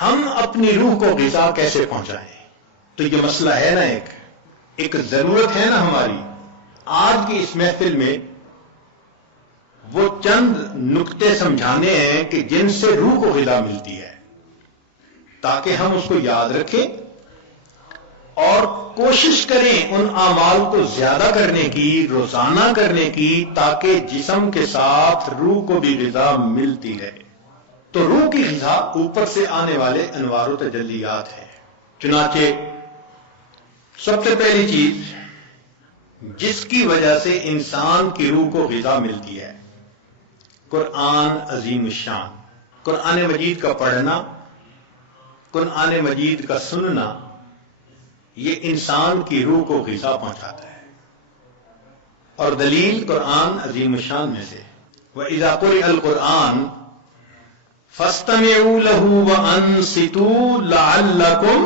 ہم اپنی روح کو غذا کیسے پہنچائیں؟ تو یہ مسئلہ ہے نا، ایک ضرورت ہے نا ہماری آج کی اس محفل میں وہ چند نکتے سمجھانے ہیں کہ جن سے روح کو غذا ملتی ہے، تاکہ ہم اس کو یاد رکھیں اور کوشش کریں ان اعمال کو زیادہ کرنے کی، روزانہ کرنے کی، تاکہ جسم کے ساتھ روح کو بھی غذا ملتی رہے۔ تو روح کی غذا اوپر سے آنے والے انوار و تجلیات ہیں۔ چنانچہ سب سے پہلی چیز جس کی وجہ سے انسان کی روح کو غذا ملتی ہے، قرآن عظیم الشان، قرآن مجید کا پڑھنا، قرآن مجید کا سننا، یہ انسان کی روح کو غذا پہنچاتا ہے۔ اور دلیل قرآن عظیم الشان میں سے وَإِذَا قُرِئَ الْقُرْآنُ فَاسْتَمِعُوا لَهُ وَأَنصِتُوا لَعَلَّكُمْ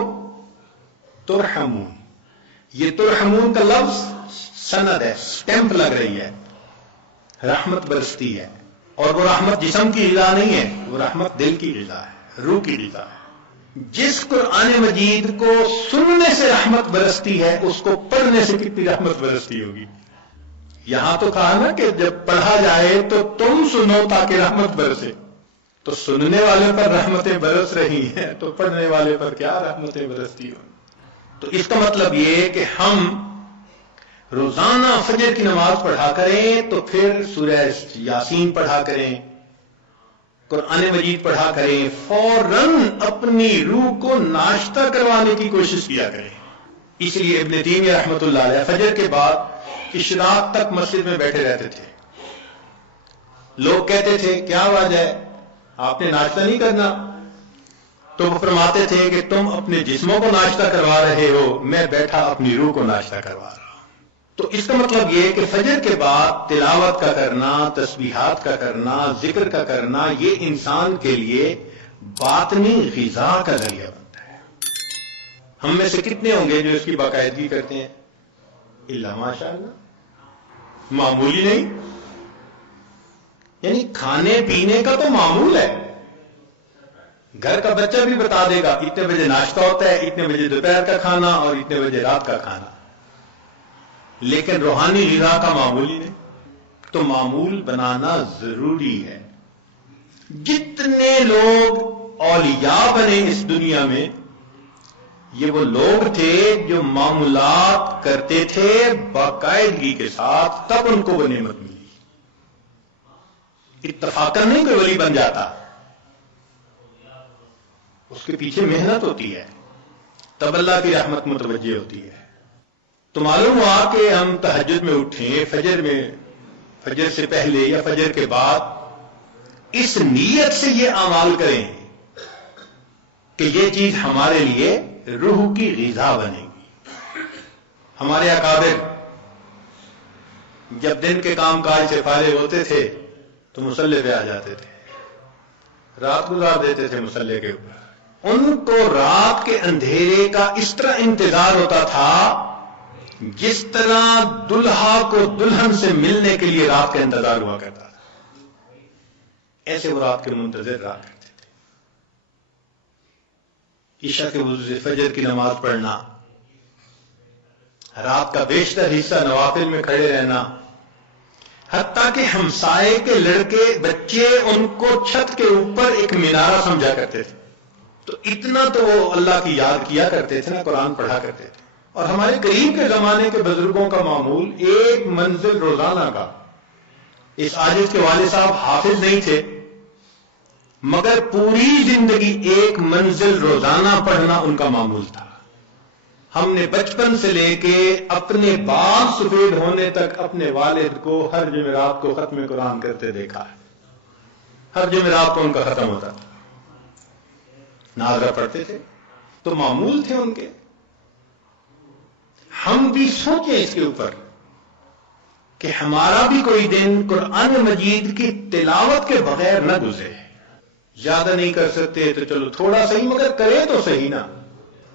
تُرْحَمُونَ۔ یہ ترحمون کا لفظ سند ہے، سٹیمپ لگ رہی ہے، رحمت برستی ہے، اور وہ رحمت جسم کی غذا نہیں ہے، وہ رحمت دل کی غذا ہے، روح کی غذا ہے۔ جس قرآن مجید کو سننے سے رحمت برستی ہے، اس کو پڑھنے سے کتنی رحمت برستی ہوگی۔ یہاں تو کہا نا کہ جب پڑھا جائے تو تم سنو تاکہ رحمت برسے، تو سننے والے پر رحمتیں برس رہی ہیں تو پڑھنے والے پر کیا رحمتیں برستی ہوں۔ تو اس کا مطلب یہ کہ ہم روزانہ فجر کی نماز پڑھا کریں، تو پھر سورہ یاسین پڑھا کریں، قرآن مجید پڑھا کریں، فوراً اپنی روح کو ناشتہ کروانے کی کوشش کیا کریں۔ اس لیے ابن تیمیہ رحمۃ اللہ علیہ فجر کے بعد اشراق تک مسجد میں بیٹھے رہتے تھے۔ لوگ کہتے تھے کیا وجہ ہے، آپ نے ناشتہ نہیں کرنا؟ تو وہ فرماتے تھے کہ تم اپنے جسموں کو ناشتہ کروا رہے ہو، میں بیٹھا اپنی روح کو ناشتہ کروا رہا ہوں۔ تو اس کا مطلب یہ کہ فجر کے بعد تلاوت کا کرنا، تسبیحات کا کرنا، ذکر کا کرنا، یہ انسان کے لیے باطنی غذا کا ذریعہ بنتا ہے۔ ہم میں سے کتنے ہوں گے جو اس کی باقاعدگی کرتے ہیں؟ الا ماشاء اللہ، معمولی نہیں، یعنی کھانے پینے کا تو معمول ہے، گھر کا بچہ بھی بتا دے گا اتنے بجے ناشتہ ہوتا ہے، اتنے بجے دوپہر کا کھانا اور اتنے بجے رات کا کھانا، لیکن روحانی غذا کا معمول ہی نہیں۔ تو معمول بنانا ضروری ہے۔ جتنے لوگ اولیاء بنے اس دنیا میں، یہ وہ لوگ تھے جو معمولات کرتے تھے باقاعدگی کے ساتھ، تب ان کو وہ نعمت ملی۔ اتفاقاً نہیں کوئی ولی بن جاتا، اس کے پیچھے محنت ہوتی ہے، تب اللہ کی رحمت متوجہ ہوتی ہے۔ تو معلوم ہوا کہ ہم تہجد میں اٹھیں، فجر سے پہلے یا فجر کے بعد، اس نیت سے یہ اعمال کریں کہ یہ چیز ہمارے لیے روح کی غذا بنے گی۔ ہمارے اکابر جب دن کے کام کاج سے فارغ ہوتے تھے تو مصلی پہ آ جاتے تھے، رات گزار دیتے تھے مصلی کے اوپر۔ ان کو رات کے اندھیرے کا اس طرح انتظار ہوتا تھا جس طرح دلہا کو دلہن سے ملنے کے لیے رات کا انتظار ہوا کرتا تھا، ایسے وہ رات کے منتظر رہا کرتے تھے۔ عشاء کے وضو سے فجر کی نماز پڑھنا، رات کا بیشتر حصہ نوافل میں کھڑے رہنا، حتیٰ کہ ہمسائے کے لڑکے بچے ان کو چھت کے اوپر ایک مینارہ سمجھا کرتے تھے، تو اتنا تو وہ اللہ کی یاد کیا کرتے تھے نا، قرآن پڑھا کرتے تھے۔ اور ہمارے قریب کے زمانے کے بزرگوں کا معمول ایک منزل روزانہ کا۔ اس عاجز کے والد صاحب حافظ نہیں تھے، مگر پوری زندگی ایک منزل روزانہ پڑھنا ان کا معمول تھا۔ ہم نے بچپن سے لے کے اپنے بال سفید ہونے تک اپنے والد کو ہر جمعرات کو ختم قرآن کرتے دیکھا ہے، ہر جمعرات کو ان کا ختم ہوتا تھا، ناظرہ پڑھتے تھے، تو معمول تھے ان کے۔ ہم بھی سوچیں اس کے اوپر کہ ہمارا بھی کوئی دن قرآن مجید کی تلاوت کے بغیر نہ گزرے۔ زیادہ نہیں کر سکتے تو چلو تھوڑا صحیح، مگر کرے تو صحیح نا۔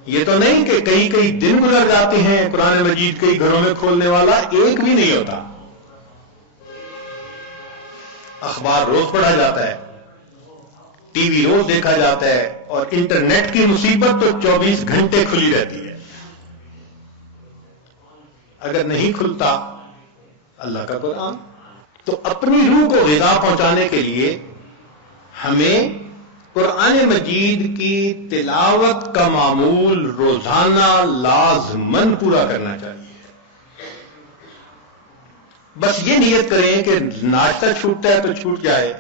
یہ تو نہیں کہ کئی دن گزر جاتے ہیں قرآن مجید کئی گھروں میں کھولنے والا ایک بھی نہیں ہوتا۔ اخبار روز پڑھا جاتا ہے، ٹی وی روز دیکھا جاتا ہے اور انٹرنیٹ کی مصیبت تو 24 گھنٹے کھلی رہتی ہے. اگر نہیں کھلتا اللہ کا قرآن. تو اپنی روح کو غذا پہنچانے کے لیے ہمیں قرآن مجید کی تلاوت کا معمول روزانہ لازماً پورا کرنا چاہیے. بس یہ نیت کریں کہ ناشتہ چھوٹتا ہے تو چھوٹ جائے،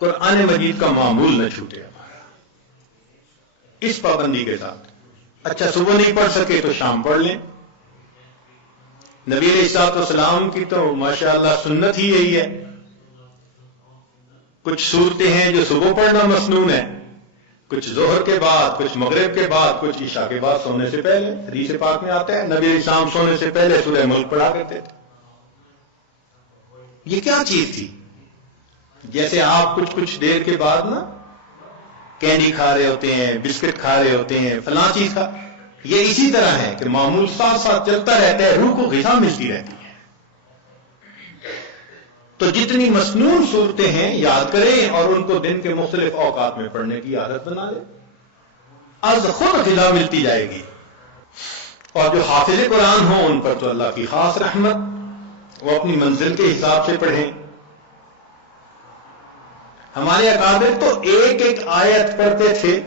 قرآن مجید کا معمول نہ چھوٹے ہمارا، اس پابندی کے ساتھ. اچھا صبح نہیں پڑھ سکے تو شام پڑھ لیں. نبی علیہ الصلوۃ والسلام کی تو ماشاءاللہ سنت ہی یہی ہے. کچھ صورتیں ہیں جو صبح پڑھنا مسنون ہے، کچھ ظہر کے بعد، کچھ مغرب کے بعد، کچھ عشاء کے بعد سونے سے پہلے. حدیث پاک میں آتا ہے نبی علیہ السلام سونے سے پہلے سورہ ملک پڑھا کرتے تھے. یہ کیا چیز تھی؟ جیسے آپ کچھ دیر کے بعد نا کینڈی کھا رہے ہوتے ہیں، بسکٹ کھا رہے ہوتے ہیں، فلاں چیز کا، یہ اسی طرح ہے کہ معمول ساتھ ساتھ چلتا رہتا ہے، روح کو غذا ملتی رہتی ہے. تو جتنی مسنون صورتیں ہیں یاد کریں اور ان کو دن کے مختلف اوقات میں پڑھنے کی عادت بنا لیں، از خود غذا ملتی جائے گی. اور جو حافظ قرآن ہوں ان پر تو اللہ کی خاص رحمت، وہ اپنی منزل کے حساب سے پڑھیں. ہمارے اکابر تو ایک ایک آیت پڑھتے تھے،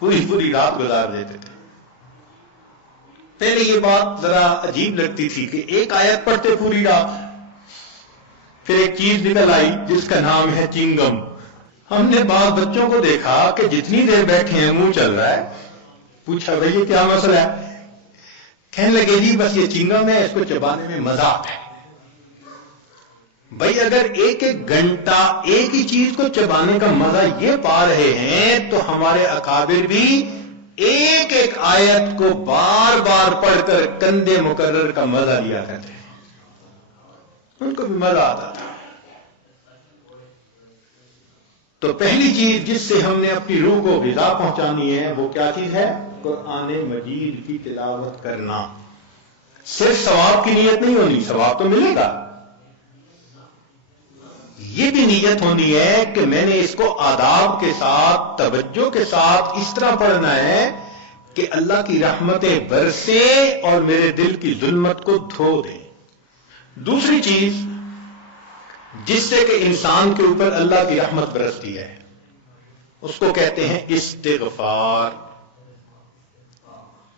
پوری رات گزار دیتے تھے. پہلے یہ بات ذرا عجیب لگتی تھی کہ ایک آیت پڑھتے پوری رات. پھر ایک چیز نکل آئی جس کا نام ہے چنگم. ہم نے بعض بچوں کو دیکھا کہ جتنی دیر بیٹھے ہیں منہ چل رہا ہے. پوچھا بھائی یہ کیا مسئلہ ہے؟ کہنے لگے جی بس یہ چنگم ہے، اس کو چبانے میں مزہ آتا ہے. بھائی اگر ایک ایک گھنٹہ ایک ہی چیز کو چبانے کا مزہ یہ پا رہے ہیں تو ہمارے اکابر بھی ایک ایک آیت کو بار بار پڑھ کر کندے مقرر کا مزہ لیا کرتے ہیں. ان کو بھی مزہ آتا تھا. تو پہلی چیز جس سے ہم نے اپنی روح کو غذا پہنچانی ہے وہ کیا چیز ہے؟ قرآن مجید کی تلاوت کرنا. صرف ثواب کی نیت نہیں ہونی، ثواب تو ملے گا، یہ بھی نیت ہونی ہے کہ میں نے اس کو آداب کے ساتھ، توجہ کے ساتھ اس طرح پڑھنا ہے کہ اللہ کی رحمتیں برسیں اور میرے دل کی ظلمت کو دھو دیں. دوسری چیز جس سے کہ انسان کے اوپر اللہ کی رحمت برستی ہے اس کو کہتے ہیں استغفار.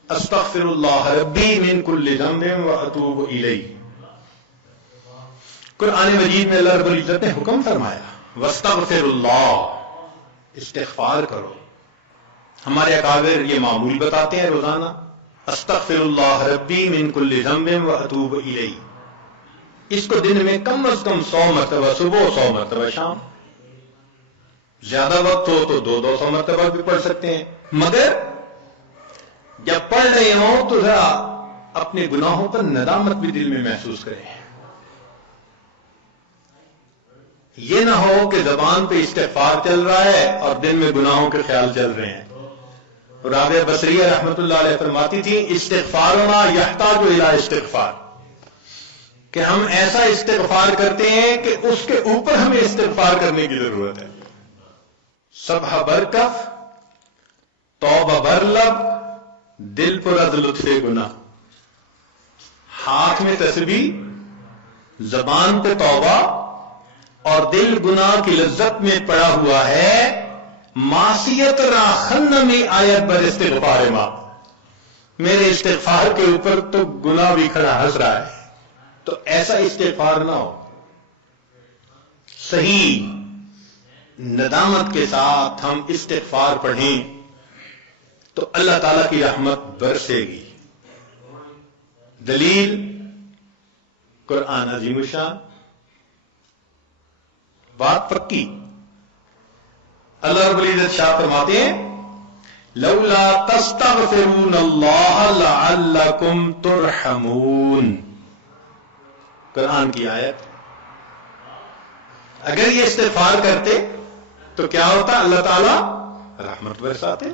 استغفر اللہ ربی من کل ذنب واتوب الیہ. قرآن مجید میں اللہ رب العزت نے حکم فرمایا واستغفر اللہ، استغفار کرو. ہمارے اکابر یہ معمول بتاتے ہیں روزانہ استغفر اللہ ربی من کل ذنب واتوب الیہ. اس کو دن میں کم از کم 100 مرتبہ صبح، 100 مرتبہ شام. زیادہ وقت ہو تو 200 مرتبہ بھی پڑھ سکتے ہیں. مگر جب پڑھ رہے ہوں تو ذرا اپنے گناہوں پر ندامت بھی دل میں محسوس کریں. یہ نہ ہو کہ زبان پہ استغفار چل رہا ہے اور دل میں گناہوں کے خیال چل رہے ہیں. رابعہ بصریہ رحمۃ اللہ علیہ فرماتی تھی استغفارنا یحتاج الی استغفار، کہ ہم ایسا استغفار کرتے ہیں کہ اس کے اوپر ہمیں استغفار کرنے کی ضرورت ہے. صبح برکف، توبہ برلب، دل پر از لطف گناہ. ہاتھ میں تسبیح، زبان پہ توبہ اور دل گناہ کی لذت میں پڑا ہوا ہے. معصیت را خن میں آیت بر استغفار ما، میرے استغفار کے اوپر تو گناہ بھی کھڑا ہنس رہا ہے. تو ایسا استغفار نہ ہو. صحیح ندامت کے ساتھ ہم استغفار پڑھیں تو اللہ تعالیٰ کی رحمت برسے گی. دلیل قرآن عظیم الشان، بات پکی. اللہ رب العزت شاہ فرماتے ہیں لولا تستغفرون اللہ لعلکم ترحمون. قرآن کی آیت. اگر یہ استغفار کرتے تو کیا ہوتا؟ اللہ تعالیٰ رحمت برساتے.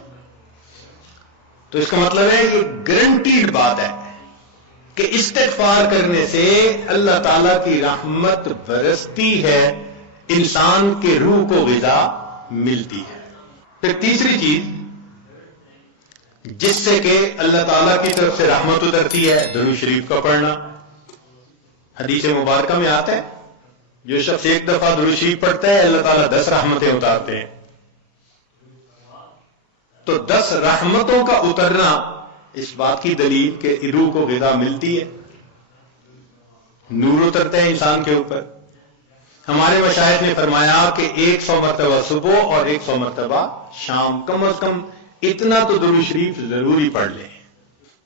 تو اس کا مطلب ہے یہ گارنٹیڈ بات ہے کہ استغفار کرنے سے اللہ تعالیٰ کی رحمت برستی ہے، انسان کے روح کو غذا ملتی ہے۔ پھر تیسری چیز جس سے کہ اللہ تعالیٰ کی طرف سے رحمت اترتی ہے، درود شریف کا پڑھنا۔ حدیث مبارکہ میں آتا ہے جو شخص ایک دفعہ درود شریف پڑھتا ہے اللہ تعالیٰ 10 رحمتیں اتارتے ہیں۔ تو 10 رحمتوں کا اترنا اس بات کی دلیل کہ روح کو غذا ملتی ہے، نور اترتا ہے انسان کے اوپر۔ ہمارے مشائخ نے فرمایا کہ 100 مرتبہ صبح اور 100 مرتبہ شام، کم از کم اتنا تو درود شریف ضروری پڑھ لیں۔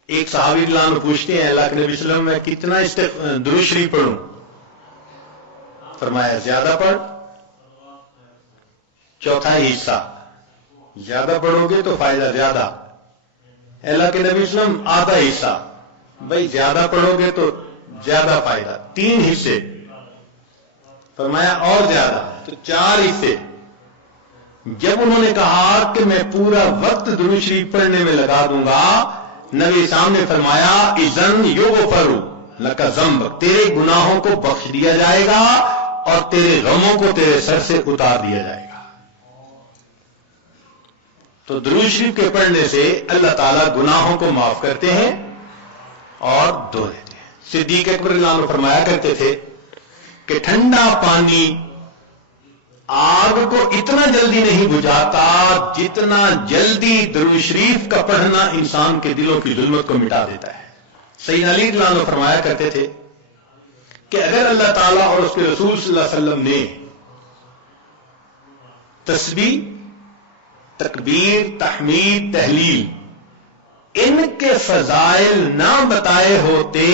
ایک صحابی رضی اللہ عنہ پوچھتے ہیں اللہ کے نبی صلی اللہ علیہ وسلم میں کتنا درود شریف پڑھوں؟ فرمایا زیادہ پڑھ، چوتھا حصہ زیادہ پڑھو گے تو فائدہ زیادہ۔ اللہ کے نبی صلی اللہ علیہ وسلم آدھا حصہ، بھائی زیادہ پڑھو گے تو زیادہ فائدہ، 3 حصے، فرمایا اور زیادہ تو 4 حصے۔ جب انہوں نے کہا کہ میں پورا وقت درود شریف پڑھنے میں لگا دوں گا، نبی صاحب نے فرمایا اذن یغفر لک ذنبک، تیرے گناہوں کو بخش دیا جائے گا اور تیرے غموں کو تیرے سر سے اتار دیا جائے گا۔ تو درود شریف کے پڑھنے سے اللہ تعالیٰ گناہوں کو معاف کرتے ہیں اور دھو دیتے ہیں۔ صدیق اکبر رضی اللہ عنہ فرمایا کرتے تھے کہ ٹھنڈا پانی آگ کو اتنا جلدی نہیں بجھاتا جتنا جلدی درود شریف کا پڑھنا انسان کے دلوں کی ظلمت کو مٹا دیتا ہے۔ سیدنا علی رضی اللہ عنہ فرمایا کرتے تھے کہ اگر اللہ تعالیٰ اور اس کے رسول صلی اللہ علیہ وسلم نے تسبیح، تکبیر، تحمید، تہلیل ان کے فضائل نہ بتائے ہوتے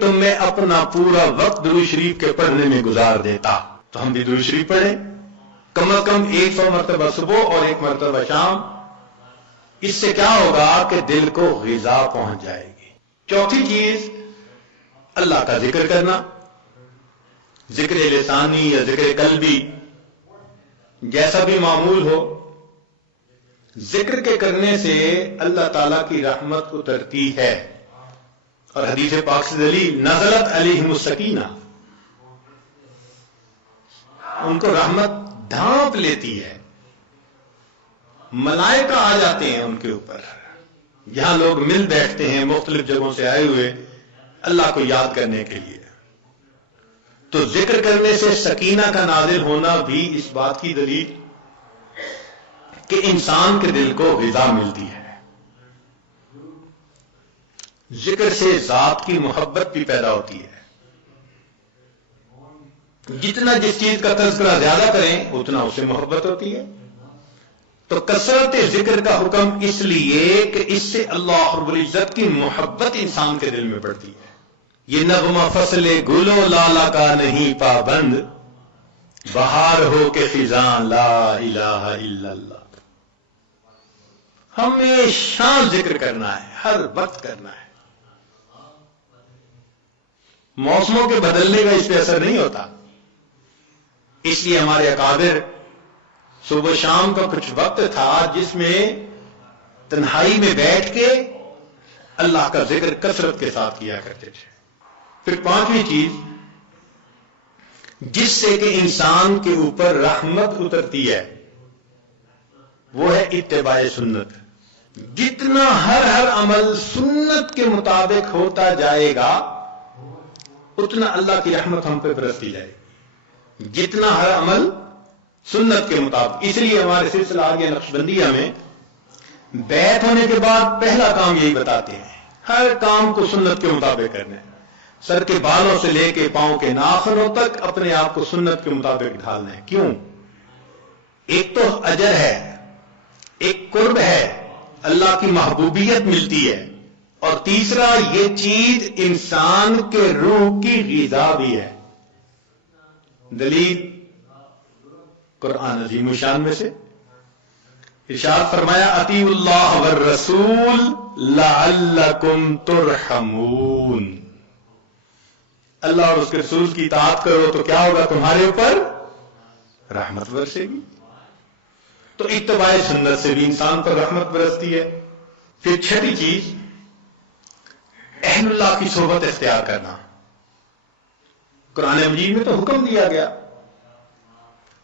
تو میں اپنا پورا وقت درود شریف کے پڑھنے میں گزار دیتا۔ تو ہم بھی درود شریف پڑھیں، کم از کم 100 مرتبہ صبح اور 1 مرتبہ شام۔ اس سے کیا ہوگا کہ دل کو غذا پہنچ جائے گی۔ چوتھی چیز اللہ کا ذکر کرنا، ذکر لسانی یا ذکر قلبی، جیسا بھی معمول ہو، ذکر کے کرنے سے اللہ تعالیٰ کی رحمت اترتی ہے۔ اور حدیث پاک سے دلیل نزلت علیہم السکینہ، ان کو رحمت ڈھانپ لیتی ہے، ملائکہ آ جاتے ہیں ان کے اوپر۔ یہاں لوگ مل بیٹھتے ہیں مختلف جگہوں سے آئے ہوئے اللہ کو یاد کرنے کے لیے، تو ذکر کرنے سے سکینہ کا نازل ہونا بھی اس بات کی دلیل کہ انسان کے دل کو غذا ملتی ہے۔ ذکر سے ذات کی محبت بھی پیدا ہوتی ہے۔ جتنا جس چیز کا تذکرہ زیادہ کریں اتنا اسے محبت ہوتی ہے۔ تو کثرت ذکر کا حکم اس لیے کہ اس سے اللہ رب العزت کی محبت انسان کے دل میں بڑھتی ہے۔ یہ نغمہ فصل گل و لالا کا نہیں پابند، بہار ہو کے خزاں لا الہ الا اللہ۔ ہمیشہ ذکر کرنا ہے، ہر وقت کرنا ہے۔ موسموں کے بدلنے کا اس پہ اثر نہیں ہوتا، اس لیے ہمارے اکابر صبح شام کا کچھ وقت تھا جس میں تنہائی میں بیٹھ کے اللہ کا ذکر کثرت کے ساتھ کیا کرتے تھے۔ پھر 5ویں چیز جس سے کہ انسان کے اوپر رحمت اترتی ہے وہ ہے اتباع سنت۔ جتنا ہر عمل سنت کے مطابق ہوتا جائے گا اتنا اللہ کی رحمت ہم پہ برستی جائے گی۔ جتنا ہر عمل سنت کے مطابق، اس لیے ہمارے سلسلہ آگے نقشبندیہ میں بیعت ہونے کے بعد پہلا کام یہی بتاتے ہیں، ہر کام کو سنت کے مطابق کرنا ہے۔ سر کے بالوں سے لے کے پاؤں کے ناخنوں تک اپنے آپ کو سنت کے مطابق ڈھالنا ہے۔ کیوں؟ ایک تو اجر ہے، ایک قرب ہے، اللہ کی محبوبیت ملتی ہے، اور تیسرا یہ چیز انسان کے روح کی غذا بھی ہے۔ دلیل قرآن عظیم الشان میں سے ارشاد فرمایا اطیعوا اللہ والرسول لعلکم ترحمون، اللہ اور اس کے رسول کی اطاعت کرو تو کیا ہوگا؟ تمہارے اوپر رحمت برسے گی۔ تو اتباع سنت سے بھی انسان پر رحمت برستی ہے۔ پھر 6ٹھی چیز اہل اللہ کی صحبت اختیار کرنا۔ قرآن مجید میں تو حکم دیا گیا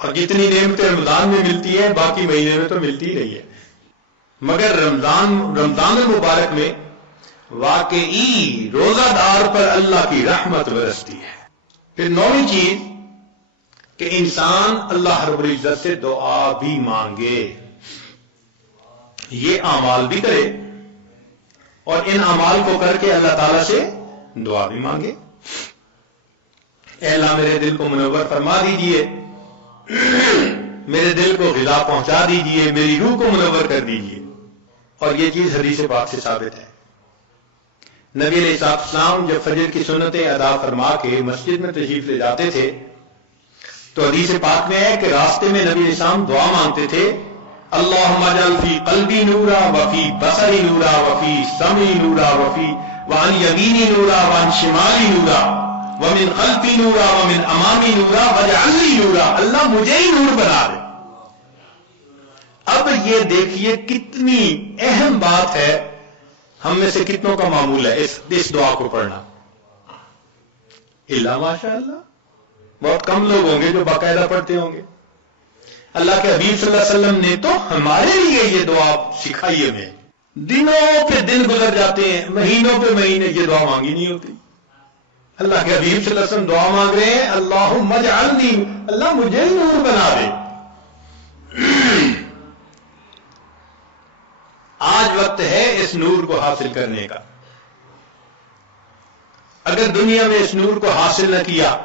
اور جتنی نعمتیں رمضان میں ملتی ہیں باقی مہینے میں تو ملتی ہی نہیں ہے، مگر رمضان المبارک میں واقعی روزہ دار پر اللہ کی رحمت برستی ہے۔ پھر 9ویں چیز کہ انسان اللہ رب العزت سے دعا بھی مانگے، یہ اعمال بھی کرے اور ان اعمال کو کر کے اللہ تعالی سے دعا بھی مانگے۔ اے اللہ میرے دل کو منور فرما دیجئے، میرے دل کو غذا پہنچا دیجئے، میری روح کو منور کر دیجئے۔ اور یہ چیز حدیث پاک سے ثابت ہے۔ نبی علیہ السلام جب فجر کی سنتیں ادا فرما کے مسجد میں تشریف لے جاتے تھے تو حدیث پاک میں ہے کہ راستے میں نبی علیہ السلام دعا مانگتے تھے، اللہم اجعل فی قلبی نورا وفی بصری نورا وفی سمعی نورا وعن یمینی نورا وعن شمالی نورا ومن خلفی نورا ومن امامی نورا واجعل لی نورا، اللہ مجھے ہی نور بنا دے۔ اب یہ دیکھیے کتنی اہم بات ہے، ہم میں سے کتنوں کا معمول ہے اس دعا کو پڑھنا؟ الا ماشاء اللہ، بہت کم لوگ ہوں گے جو باقاعدہ پڑھتے ہوں گے۔ اللہ کے حبیب صلی اللہ علیہ وسلم نے تو ہمارے لیے یہ دعا سکھائی ہمیں، دنوں پہ دن گزر جاتے ہیں، مہینوں پہ مہینے یہ دعا مانگی نہیں ہوتی۔ اللہ کے حبیب صلی اللہ علیہ وسلم دعا مانگ رہے ہیں، اللہم اجعلنی، اللہ مجھے ہی نور بنا دے۔ آج وقت ہے اس نور کو حاصل کرنے کا۔ اگر دنیا میں اس نور کو حاصل نہ کیا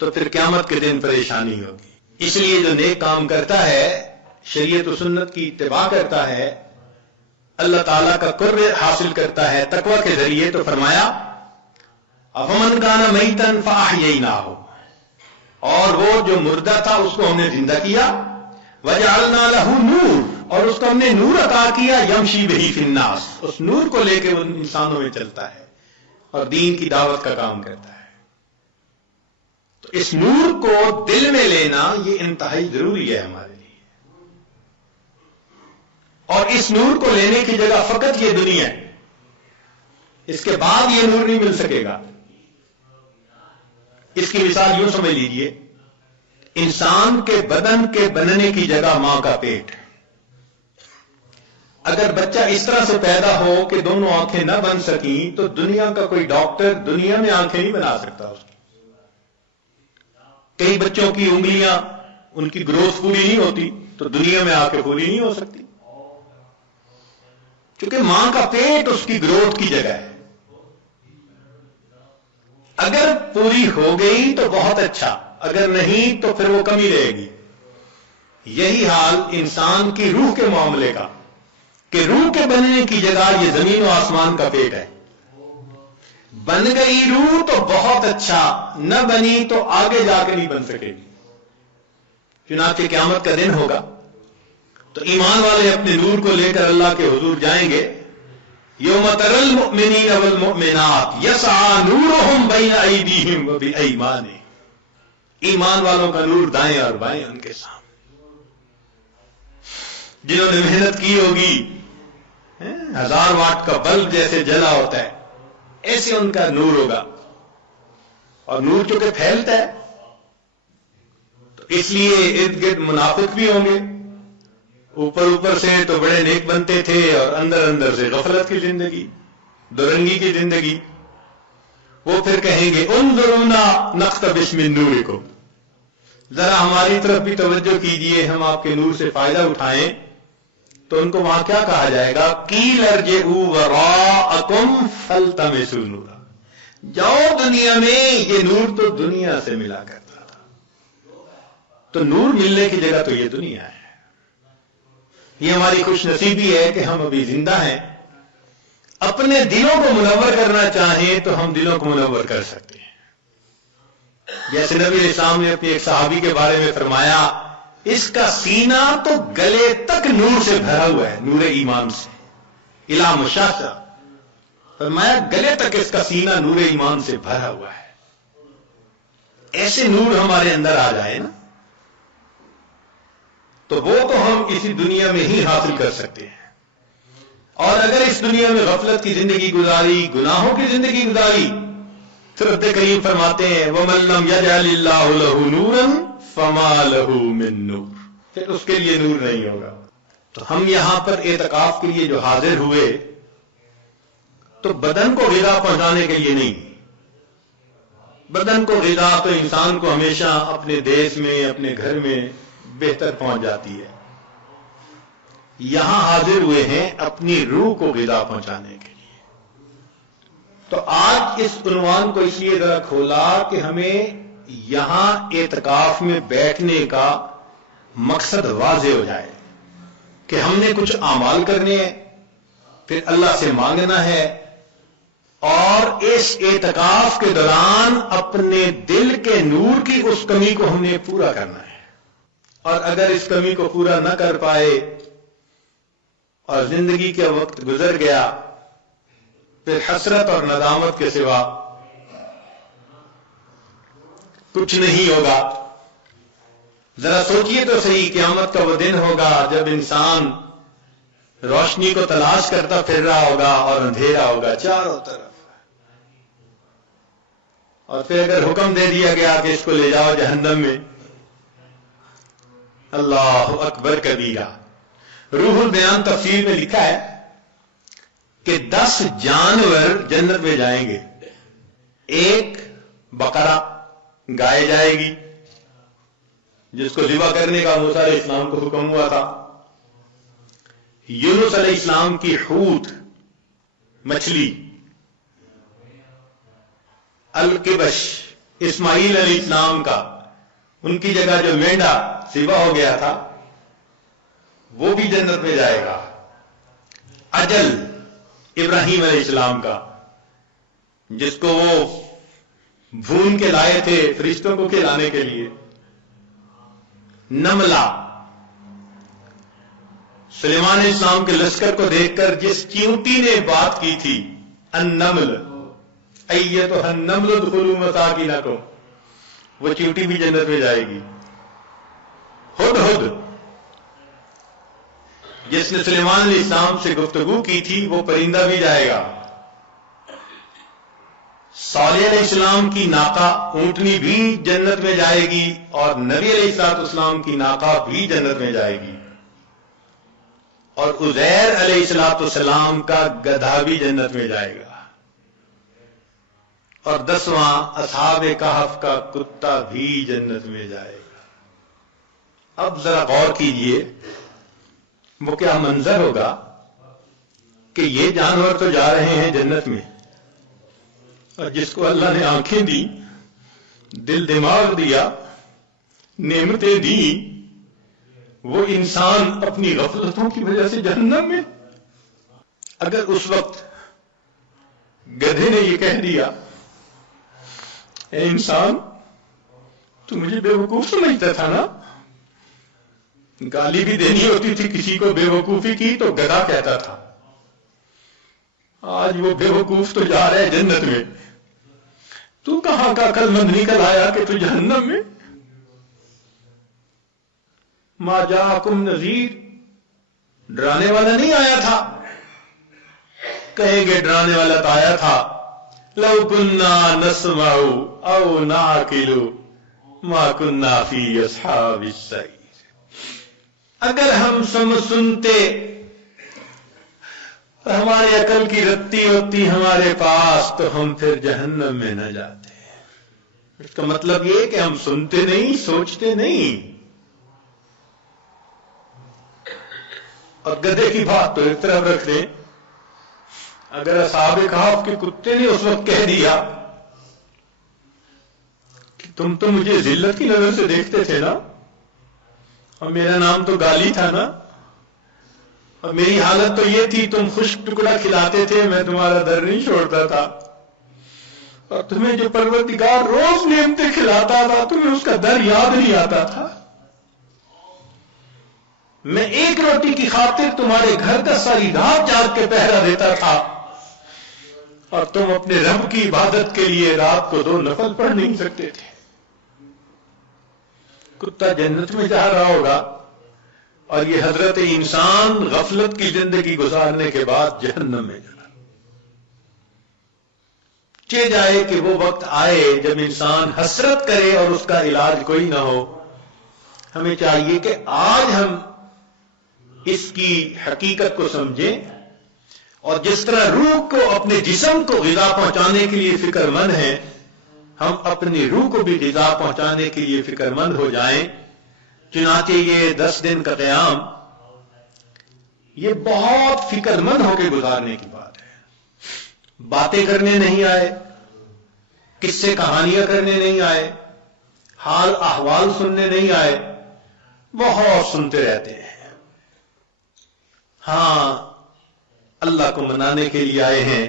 تو پھر قیامت کے دن پریشانی ہوگی۔ اس لیے جو نیک کام کرتا ہے، شریعت و سنت کی اتباع کرتا ہے، اللہ تعالیٰ کا قرب حاصل کرتا ہے تقوی کے ذریعے، تو فرمایا افمن کان میتا فاحییناہ، اور وہ جو مردہ تھا اس کو ہم نے زندہ کیا، وجعلنا لہ نور، اور اس کو ہم نے نور عطا کیا، یمشی بہ فی الناس، اس نور کو لے کے وہ انسانوں میں چلتا ہے اور دین کی دعوت کا کام کرتا ہے۔ تو اس نور کو دل میں لینا یہ انتہائی ضروری ہے ہمارے لیے، اور اس نور کو لینے کی جگہ فقط یہ دنیا ہے، اس کے بعد یہ نور نہیں مل سکے گا۔ اس کی مثال یوں سمجھ لیجئے، انسان کے بدن کے بننے کی جگہ ماں کا پیٹ۔ اگر بچہ اس طرح سے پیدا ہو کہ دونوں آنکھیں نہ بن سکیں تو دنیا کا کوئی ڈاکٹر دنیا میں آنکھیں نہیں بنا سکتا اس کی۔ کئی بچوں کی انگلیاں، ان کی گروتھ پوری نہیں ہوتی تو دنیا میں آ کے پوری نہیں ہو سکتی، کیونکہ ماں کا پیٹ اس کی گروتھ کی جگہ ہے۔ اگر پوری ہو گئی تو بہت اچھا، اگر نہیں تو پھر وہ کمی رہے گی۔ یہی حال انسان کی روح کے معاملے کا، کہ روح کے بننے کی جگہ یہ زمین و آسمان کا پیٹ ہے۔ بن گئی روح تو بہت اچھا، نہ بنی تو آگے جا کے نہیں بن سکے گی۔ چنانچہ قیامت کا دن ہوگا تو ایمان والے اپنے نور کو لے کر اللہ کے حضور جائیں گے۔ یوم تری المؤمنین والمؤمنات یسعی نورہم بین ایدیہم وبایمانہم، ایمان والوں کا نور دائیں اور بائیں ان کے سامنے۔ جنہوں نے محنت کی ہوگی، 1000 واٹ کا بلب جیسے جلا ہوتا ہے ایسے ان کا نور ہوگا، اور نور چونکہ پھیلتا ہے تو اس لیے ارد گرد منافق بھی ہوں گے۔ اوپر سے تو بڑے نیک بنتے تھے اور اندر سے غفلت کی زندگی، دورنگی کی زندگی۔ وہ پھر کہیں گے انظرونا نقتبس من نورکم، ذرا ہماری طرف بھی توجہ کیجئے، ہم آپ کے نور سے فائدہ اٹھائیں۔ تو ان کو وہاں کیا کہا جائے گا؟ قیل ارجعوا وراءکم فالتمسوا نورا، جاؤ دنیا میں، یہ نور تو دنیا سے ملا کرتا تھا۔ تو نور ملنے کی جگہ تو یہ دنیا ہے۔ یہ ہماری خوش نصیبی ہے کہ ہم ابھی زندہ ہیں۔ اپنے دلوں کو منور کرنا چاہیں تو ہم دلوں کو منور کر سکتے ہیں۔ جیسے نبی علیہ السلام نے اپنے ایک صحابی کے بارے میں فرمایا، اس کا سینہ تو گلے تک نور سے بھرا ہوا ہے، نور ایمان سے، الا مشاشہ، فرمایا گلے تک اس کا سینہ نور ایمان سے بھرا ہوا ہے۔ ایسے نور ہمارے اندر آ جائے نا تو وہ تو ہم اسی دنیا میں ہی حاصل کر سکتے ہیں۔ اور اگر اس دنیا میں غفلت کی زندگی گزاری، گناہوں کی زندگی گزاری، پھر رب کریم فرماتے ہیں وَمَن لَّمْ يَجْعَلِ اللَّهُ لَهُ نُورًا فما لہو من نور، پھر اس کے لیے نور نہیں ہوگا۔ تو ہم یہاں پر اعتکاف کے لیے جو حاضر ہوئے تو بدن کو غذا پہنچانے کے لیے نہیں، بدن کو غذا تو انسان کو ہمیشہ اپنے دیش میں اپنے گھر میں بہتر پہنچ جاتی ہے، یہاں حاضر ہوئے ہیں اپنی روح کو غذا پہنچانے کے لیے۔ تو آج اس عنوان کو اس لیے ذرا کھولا کہ ہمیں یہاں اعتکاف میں بیٹھنے کا مقصد واضح ہو جائے کہ ہم نے کچھ اعمال کرنے ہیں، پھر اللہ سے مانگنا ہے، اور اس اعتکاف کے دوران اپنے دل کے نور کی اس کمی کو ہم نے پورا کرنا ہے، اور اگر اس کمی کو پورا نہ کر پائے اور زندگی کے وقت گزر گیا، پھر حسرت اور ندامت کے سوا کچھ نہیں ہوگا۔ ذرا سوچئے تو صحیح، قیامت کا وہ دن ہوگا جب انسان روشنی کو تلاش کرتا پھر رہا ہوگا اور اندھیرا ہوگا چاروں طرف، اور پھر اگر حکم دے دیا گیا کہ اس کو لے جاؤ جہنم میں، اللہ اکبر کبیرہ۔ روح البیان تفسیر میں لکھا ہے کہ 10 جانور جنت میں جائیں گے، ایک بقرہ گائے جائے گی جس کو ذبح کرنے کا موسیٰ علیہ السلام کو حکم ہوا تھا، یونس علیہ السلام کی حوت مچھلی، الکبش اسماعیل علیہ السلام کا ان کی جگہ جو مینڈا ذبح ہو گیا تھا وہ بھی جنت میں جائے گا، اجل ابراہیم علیہ السلام کا جس کو وہ بھون کے لائے تھے فرشتوں کو کھلانے کے لیے، نملہ سلیمان علیہ السلام کے لشکر کو دیکھ کر جس چیونٹی نے بات کی تھی، النمل ایتھا النمل ادخلوا مساکنکم، وہ چیونٹی بھی جنت میں جائے گی، ہدہد جس نے سلیمان علیہ السلام سے گفتگو کی تھی وہ پرندہ بھی جائے گا، صالح علیہ السلام کی ناقہ اونٹنی بھی جنت میں جائے گی، اور نبی علیہ السلام کی ناقہ بھی جنت میں جائے گی، اور عزیر علیہ السلام کا گدھا بھی جنت میں جائے گا، اور 10واں اصحاب کہف کا کتا بھی جنت میں جائے گا۔ اب ذرا غور کیجئے وہ کیا منظر ہوگا کہ یہ جانور تو جا رہے ہیں جنت میں، اور جس کو اللہ نے آنکھیں دی، دل دماغ دیا، نعمتیں دی، وہ انسان اپنی غفلتوں کی وجہ سے جہنم میں۔ اگر اس وقت گدھے نے یہ کہہ دیا، اے انسان تو مجھے بے وقوف سمجھتا تھا نا، گالی بھی دینی ہوتی تھی کسی کو بے وقوفی کی تو گدھا کہتا تھا، آج وہ بے وقوف تو جا رہا ہے جنت میں، تو کہاں کا عقل مند نکل آیا کہ تو جہنم میں۔ ما جاءکم نذیر، ڈرانے والا نہیں آیا تھا، کہیں گے ڈرانے والا تو آیا تھا، لو کننا نسمع او نعقل ما کننا فی اصحاب السعیر، اگر ہم سنتے، ہماری عقل کی رتی ہوتی ہمارے پاس تو ہم پھر جہنم میں نہ جاتے۔ اس کا مطلب یہ کہ ہم سنتے نہیں، سوچتے نہیں۔ اور گدھے کی بات تو ایک طرف رکھ دیں، اگر اصحاب کہف کے کتے نے اس وقت کہہ دیا کہ تم تو مجھے ذلت کی نظر سے دیکھتے تھے نا، اور میرا نام تو گالی تھا نا، اور میری حالت تو یہ تھی تم خشک ٹکڑا کھلاتے تھے، میں تمہارا در نہیں چھوڑتا تھا، اور تمہیں جو پروردگار روز نعمتیں کھلاتا تھا تمہیں اس کا در یاد نہیں آتا تھا، میں ایک روٹی کی خاطر تمہارے گھر کا ساری رات جاگ کے پہرا دیتا تھا، اور تم اپنے رب کی عبادت کے لیے رات کو 2 نفل پڑھ نہیں سکتے تھے۔ کتا جنت میں جا رہا ہوگا، اور یہ حضرت انسان غفلت کی زندگی گزارنے کے بعد جہنم میں جا رہا۔ چہ جائے کہ وہ وقت آئے جب انسان حسرت کرے اور اس کا علاج کوئی نہ ہو، ہمیں چاہیے کہ آج ہم اس کی حقیقت کو سمجھیں اور جس طرح روح کو اپنے جسم کو غذا پہنچانے کے لیے فکر مند ہیں، ہم اپنی روح کو بھی غذا پہنچانے کے لیے فکر مند ہو جائیں۔ چنانچہ یہ 10 دن کا قیام یہ بہت فکر مند ہو کے گزارنے کی بات ہے۔ باتیں کرنے نہیں آئے، قصے کہانیاں کرنے نہیں آئے، حال احوال سننے نہیں آئے، بہت سنتے رہتے ہیں۔ ہاں، اللہ کو منانے کے لیے آئے ہیں۔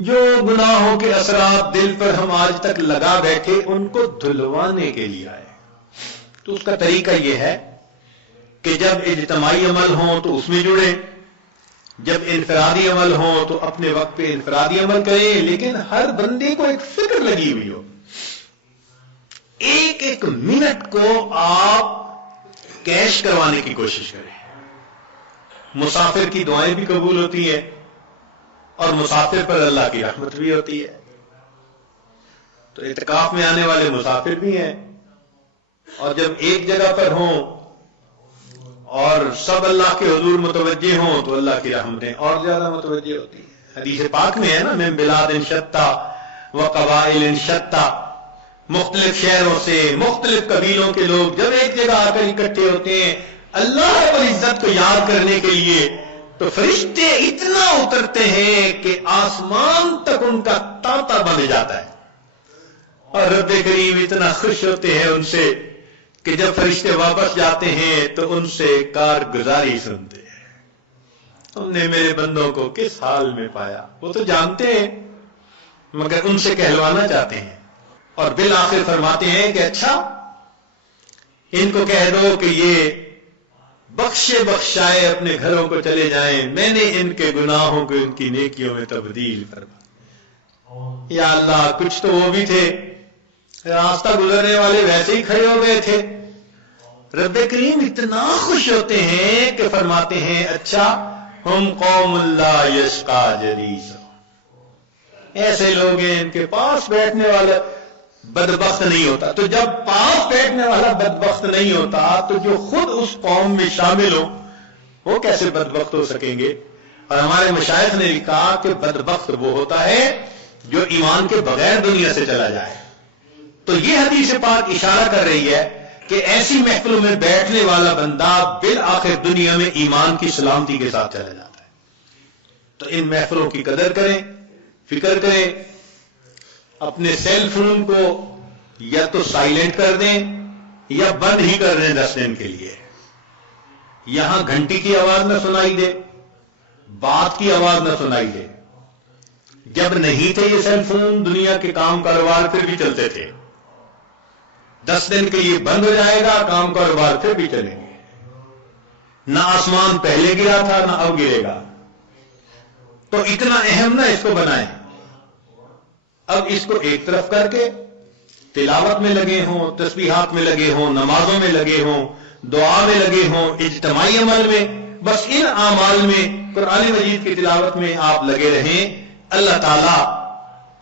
جو گناہوں کے اثرات دل پر ہم آج تک لگا بیٹھے ان کو دھلوانے کے لیے آئے۔ تو اس کا طریقہ یہ ہے کہ جب اجتماعی عمل ہوں تو اس میں جڑیں، جب انفرادی عمل ہوں تو اپنے وقت پہ انفرادی عمل کریں، لیکن ہر بندے کو ایک فکر لگی ہوئی ہو۔ ایک ایک منٹ کو آپ کیش کروانے کی کوشش کریں۔ مسافر کی دعائیں بھی قبول ہوتی ہیں اور مسافر پر اللہ کی رحمت بھی ہوتی ہے۔ تو اعتکاف میں آنے والے مسافر بھی ہیں، اور جب ایک جگہ پر ہوں اور سب اللہ کے حضور متوجہ ہوں تو اللہ کی رحمتیں اور زیادہ متوجہ ہوتی ہیں۔ حدیث پاک میں ہے نا، من بلاد شتیٰ و قبائل شتیٰ، مختلف شہروں سے مختلف قبیلوں کے لوگ جب ایک جگہ آ کر اکٹھے ہوتے ہیں اللہ رب العزت کو یاد کرنے کے لیے، تو فرشتے اتنا اترتے ہیں کہ آسمان تک ان کا تانتا بن جاتا ہے، اور رب کریم اتنا خوش ہوتے ہیں ان سے کہ جب فرشتے واپس جاتے ہیں تو ان سے کارگزاری سنتے ہیں۔ تم نے میرے بندوں کو کس حال میں پایا؟ وہ تو جانتے ہیں مگر ان سے کہلوانا چاہتے ہیں، اور بالآخر فرماتے ہیں کہ اچھا ان کو کہہ دو کہ یہ بخشے بخشائے اپنے گھروں کو چلے جائیں، میں نے ان کے گناہوں کو ان کی نیکیوں میں تبدیل فرما۔ یا اللہ، کچھ تو وہ بھی تھے راستہ گزرنے والے ویسے ہی کھڑے ہو گئے تھے۔ رب کریم اتنا خوش ہوتے ہیں کہ فرماتے ہیں اچھا ہم قوم لا یشقی جلیسہم، ایسے لوگ ہیں ان کے پاس بیٹھنے والا بدبخت نہیں ہوتا۔ تو جب پاس بیٹھنے والا بدبخت نہیں ہوتا تو جو خود اس قوم میں شامل ہو وہ کیسے بدبخت ہو سکیں گے؟ اور ہمارے مشائخ نے لکھا کہ بدبخت وہ ہوتا ہے جو ایمان کے بغیر دنیا سے چلا جائے۔ تو یہ حدیث پاک اشارہ کر رہی ہے کہ ایسی محفلوں میں بیٹھنے والا بندہ بالآخر دنیا میں ایمان کی سلامتی کے ساتھ چلا جاتا ہے۔ تو ان محفلوں کی قدر کریں، فکر کریں، اپنے سیل فون کو یا تو سائلنٹ کر دیں یا بند ہی کر دیں 10 دن کے لیے۔ یہاں گھنٹی کی آواز نہ سنائی دے، بات کی آواز نہ سنائی دے۔ جب نہیں تھے یہ سیل فون، دنیا کے کام کاروبار پھر بھی چلتے تھے۔ 10 دن کے لیے بند ہو جائے گا، کام کاروبار پھر بھی چلیں گے۔ نہ آسمان پہلے گرا تھا نہ اب گرے گا، تو اتنا اہم نہ اس کو بنائیں۔ اب اس کو ایک طرف کر کے تلاوت میں لگے ہوں، تسبیحات میں لگے ہوں، نمازوں میں لگے ہوں، دعا میں لگے ہوں، اجتماعی عمل میں، بس ان اعمال میں، قرآن مجید کی تلاوت میں آپ لگے رہیں۔ اللہ تعالی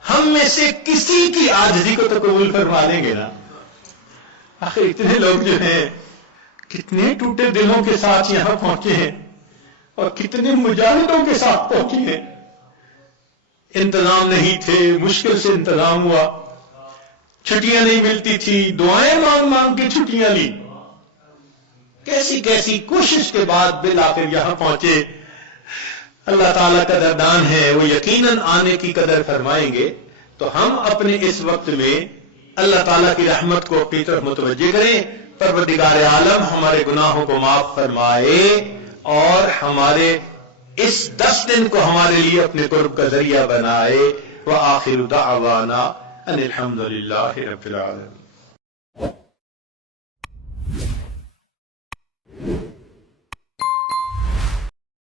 ہم میں سے کسی کی عاجزی کو تو قبول فرما لیں گے نا۔ آخر اتنے لوگ جو ہیں کتنے ٹوٹے دلوں کے ساتھ یہاں پہنچے ہیں اور کتنے مجاہدوں کے ساتھ پہنچے ہیں۔ انتظام نہیں تھے، مشکل سے انتظام ہوا، چھٹیاں نہیں ملتی تھی، دعائیں مانگ مانگ کے چھٹیاں لی، کیسی کیسی کوشش کے بعد بالآخر یہاں پہنچے۔ اللہ تعالیٰ قدردان ہے، وہ یقیناً آنے کی قدر فرمائیں گے۔ تو ہم اپنے اس وقت میں اللہ تعالیٰ کی رحمت کو اپنی طرف متوجہ کریں۔ پروردگار عالم ہمارے گناہوں کو معاف فرمائے اور ہمارے اس 10 دن کو ہمارے لیے اپنے قرب کا ذریعہ بنائے۔ وآخر دعوانا ان الحمد للہ رب العالمین۔